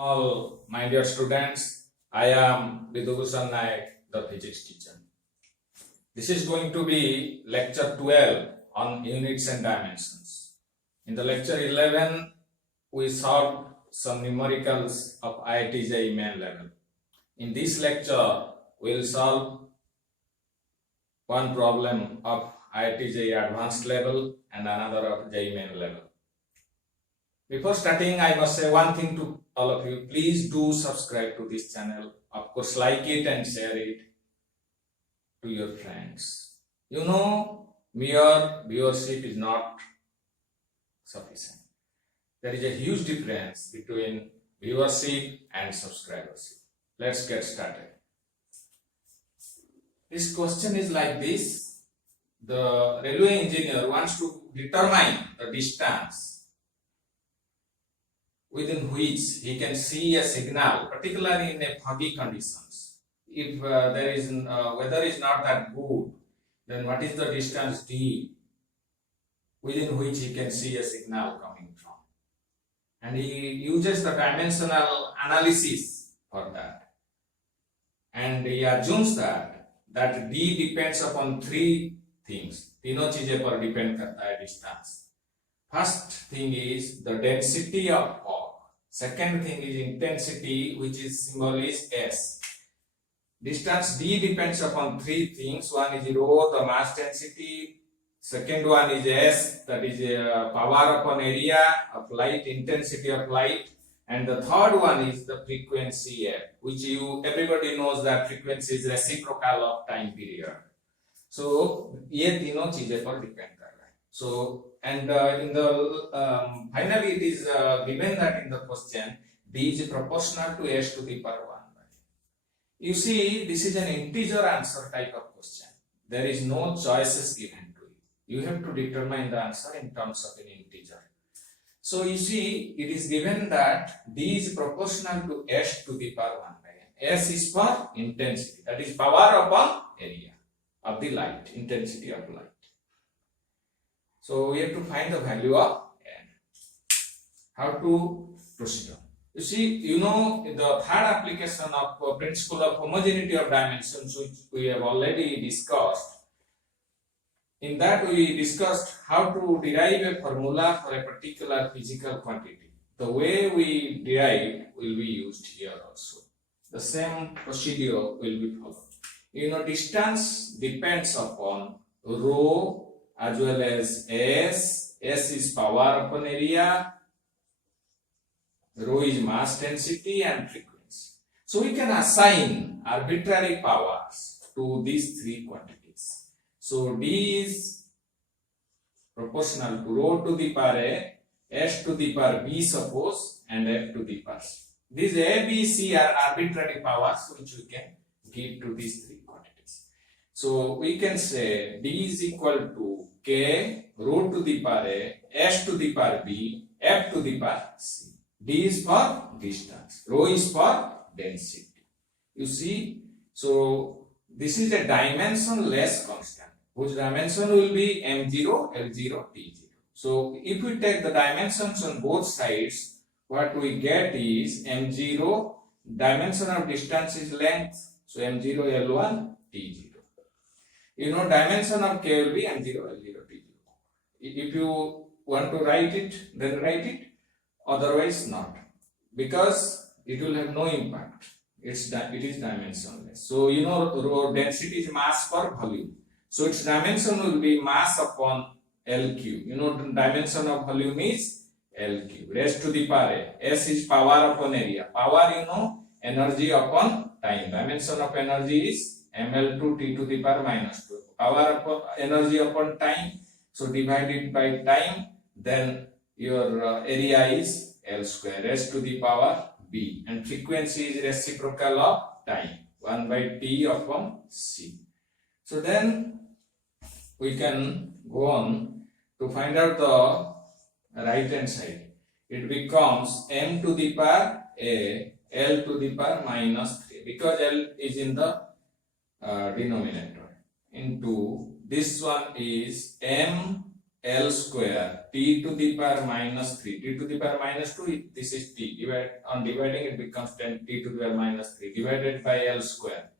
all my dear students. I am Vidubhushan Naik, the physics teacher. This is going to be lecture 12 on units and dimensions. In the lecture 11, we solved some numericals of IIT JEE main level. In this lecture, we will solve one problem of IIT JEE advanced level and another of JEE main level. Before starting, I must say one thing to all of you. Please do subscribe to this channel. Of course, like it and share it to your friends. You know, mere viewership is not sufficient. There is a huge difference between viewership and subscribership. Let's get started. This question is like this. The railway engineer wants to determine the distance within which he can see a signal, particularly in a foggy conditions. If weather is not that good, then what is the distance d within which he can see a signal coming from? And he uses the dimensional analysis for that. And he assumes that d depends upon three things. तीनों चीजें पर depend करता है distance. First thing is the density of fog. Second thing is intensity, which is symbol is S. Distance d depends upon three things. One is rho, the mass density. Second one is S, that is power upon area of light, intensity of light. And the third one is the frequency F, which everybody knows that frequency is reciprocal of time period. So ये तीनों चीजें पर depend कर रहा है. So and in the finally it is given that in the question d is proportional to s to the power 1 by. You see, this is an integer answer type of question. There is no choices given to you. You have to determine the answer in terms of an integer. So you see, it is given that d is proportional to s to the power 1 by n. S is for intensity, that is power upon area of the light, intensity of light. So we have to find the value of n. How to proceed on? You see, you know the third application of principle of homogeneity of dimensions, which we have already discussed. In that we discussed how to derive a formula for a particular physical quantity. The way we derive will be used here also. The same procedure will be followed. You know, distance depends upon rho as well as S. S is power upon area, rho is mass density and frequency. So we can assign arbitrary powers to these three quantities. So d is proportional to rho to the power a, s to the power b suppose, and f to the power c. These a, b, c are arbitrary powers which we can give to these three quantities. So we can say d is equal to k rho to the power a, s to the power b, f to the power c. D is for distance, rho is for density. You see, so this is a dimensionless constant whose dimension will be m0, l0, t0. So if we take the dimensions on both sides, what we get is m0, dimension of distance is length, so m0, l1, t0. You know, dimension of k will be m0, l0, t0. If you want to write it, then write it. Otherwise not, because it will have no impact. It is dimensionless. So you know, density is mass per volume. So its dimension will be mass upon L cube. You know, the dimension of volume is L cube. Raised to the power a. S is power upon area. Power, you know, energy upon time. Dimension of energy is ml2 t to the power minus 2. Power upon energy upon time. So divided by time, then your area is L square raised to the power b, and frequency is reciprocal of time, 1 by t upon c. So then we can go on to find out the right hand side. It becomes m to the power a, l to the power minus 3, because l is in the denominator, into this one is m L square t to the power minus 3, t to the power minus 2, this is t, on dividing it becomes 10 t to the power minus 3 divided by L square.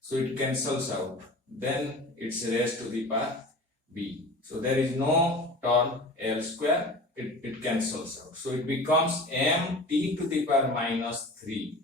So it cancels out, then it's raised to the power b. So there is no term L square, it cancels out. So it becomes m t to the power minus 3,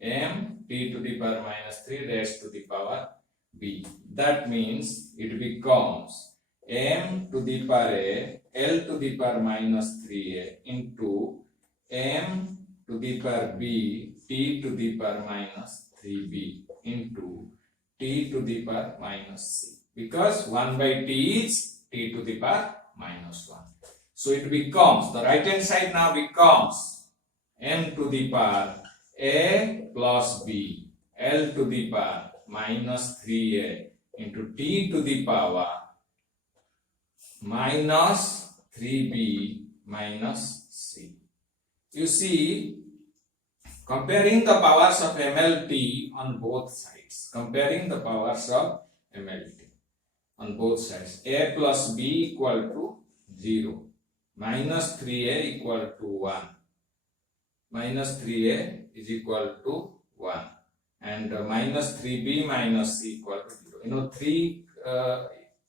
m t to the power minus 3 raised to the power b. That means it becomes m to the power a L to the power minus 3a into m to the power b t to the power minus 3b into t to the power minus c, because 1 by t is t to the power minus 1. So it becomes, the right hand side now becomes m to the power a plus b L to the power minus 3a into t to the power minus 3b minus c. You see, comparing the powers of MLT on both sides, comparing the powers of MLT on both sides, a plus b equal to 0, minus 3a equal to 1, minus 3a is equal to 1, and minus 3b minus c equal to 0. You know, three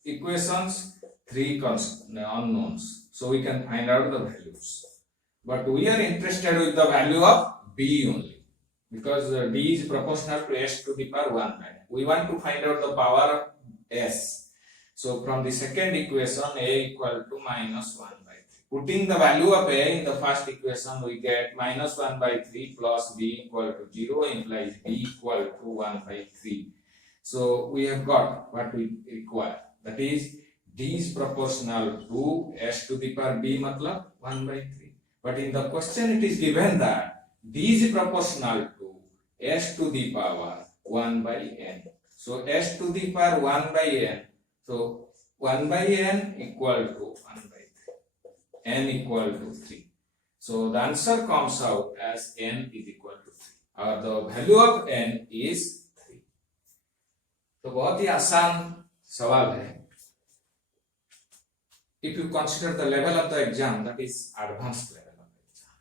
equations, three unknowns, so we can find out the values. But we are interested with the value of b only, because d is proportional to s to the power 1. We want to find out the power of s. So from the second equation, a equal to minus 1 by 3. Putting the value of a in the first equation, we get minus 1 by 3 plus b equal to 0 implies b equal to 1 by 3. So we have got what we require, that is d is proportional to s to the power b matlab 1 by 3. But in the question it is given that d is proportional to s to the power 1 by n. So s to the power 1 by n. So 1 by n equal to 1 by 3. N equal to 3. So the answer comes out as n is equal to 3. Or the value of n is 3. तो बहुत ही आसान सवाल है. If you consider the level of the exam, that is advanced level of the exam.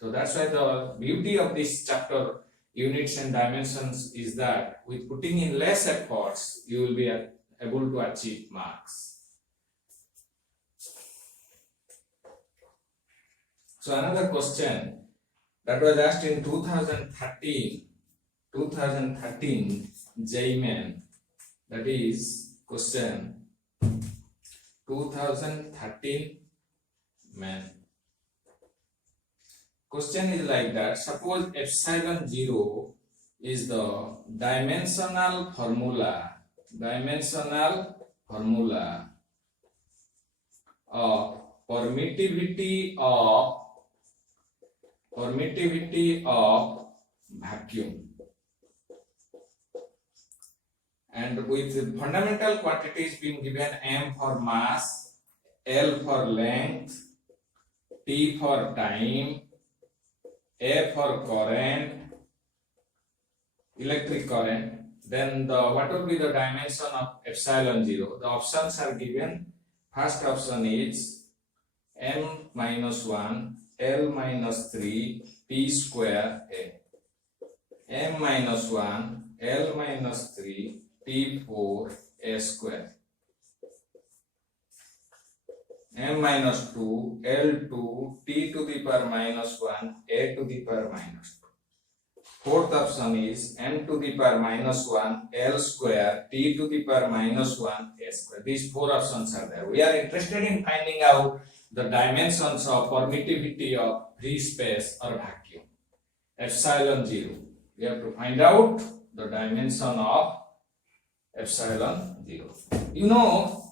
So that's why the beauty of this chapter, units and dimensions, is that with putting in less efforts, you will be able to achieve marks. So another question that was asked in 2013 JEE Main, that is question 2013 Main. Question is like that: suppose epsilon 0 is the dimensional formula of permittivity of vacuum, and with fundamental quantities being given, m for mass, L for length, T for time, A for current, electric current, then what will be the dimension of epsilon 0? The options are given. First option is m minus 1, L minus 3, T square A. M minus 1, L minus 3, T4 A square. M minus 2, L2, T to the power minus 1, A to the power minus 2. Fourth option is m to the power minus 1, L square, T to the power minus 1, A square. These four options are there. We are interested in finding out the dimensions of permittivity of free space or vacuum. Epsilon 0. We have to find out the dimension of epsilon 0. You know,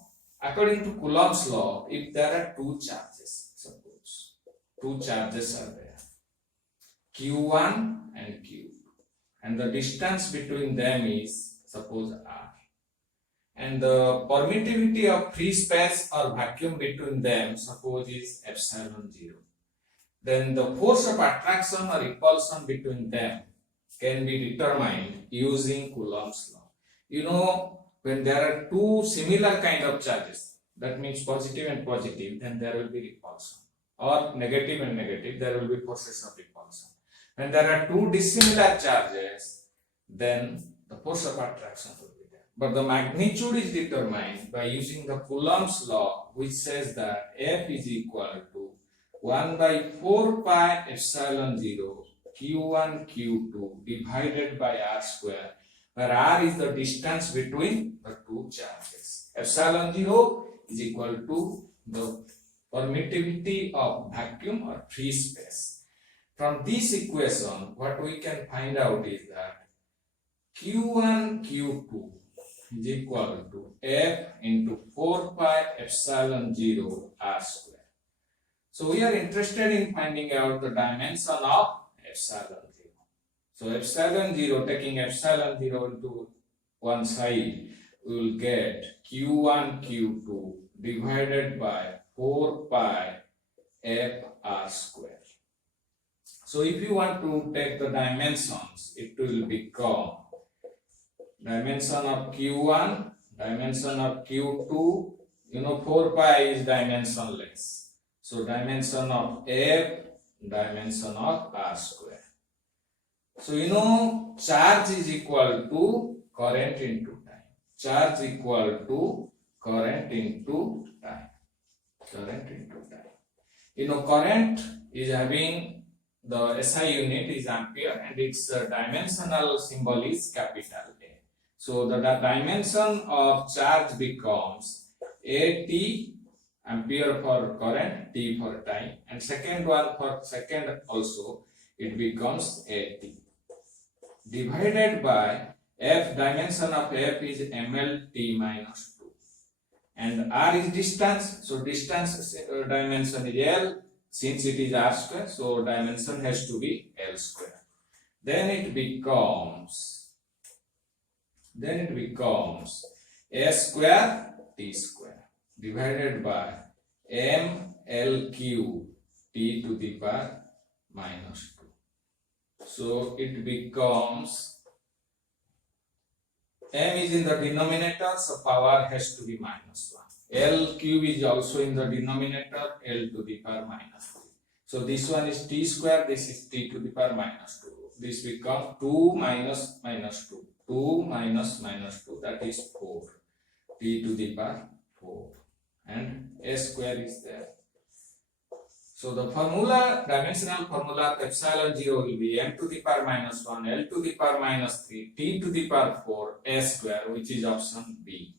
according to Coulomb's law, if there are two charges, suppose two charges are there, Q1 and Q2, and the distance between them is, suppose, R, and the permittivity of free space or vacuum between them, suppose, is epsilon 0, then the force of attraction or repulsion between them can be determined using Coulomb's law. You know, when there are two similar kind of charges, that means positive and positive, then there will be repulsion. Or negative and negative, there will be forces of repulsion. When there are two dissimilar charges, then the force of attraction will be there. But the magnitude is determined by using the Coulomb's law, which says that F is equal to 1 by 4 pi epsilon 0 Q1 Q2 divided by R square, where R is the distance between the two charges. Epsilon 0 is equal to the permittivity of vacuum or free space. From this equation, what we can find out is that Q1 Q2 is equal to F into 4 pi epsilon 0 R square. So we are interested in finding out the dimension of epsilon 0. So epsilon 0, taking epsilon 0 into one side, we will get Q1 Q2 divided by 4 pi F R square. So if you want to take the dimensions, it will become dimension of Q1, dimension of Q2, 4 pi is dimensionless. So dimension of F, dimension of R square. So charge is equal to current into time. Charge equal to current into time. Current into time. Current is having the SI unit is ampere and its dimensional symbol is capital A. So the dimension of charge becomes AT, ampere for current, T for time, and second one for second also, it becomes AT. Divided by F, dimension of F is mLT minus 2. And R is distance, so distance dimension is L, since it is R square, so dimension has to be L square. Then it becomes A square T square divided by mLQ T to the power minus 2. So it becomes, m is in the denominator, so power has to be minus 1. L cube is also in the denominator, L to the power minus 3. So this one is T square, this is T to the power minus 2. This becomes 2 minus minus 2. 2 minus minus 2, that is 4. T to the power 4. And A square is there. So the formula, dimensional formula of epsilon 0 will be m to the power minus 1, L to the power minus 3, T to the power 4, A square, which is option B.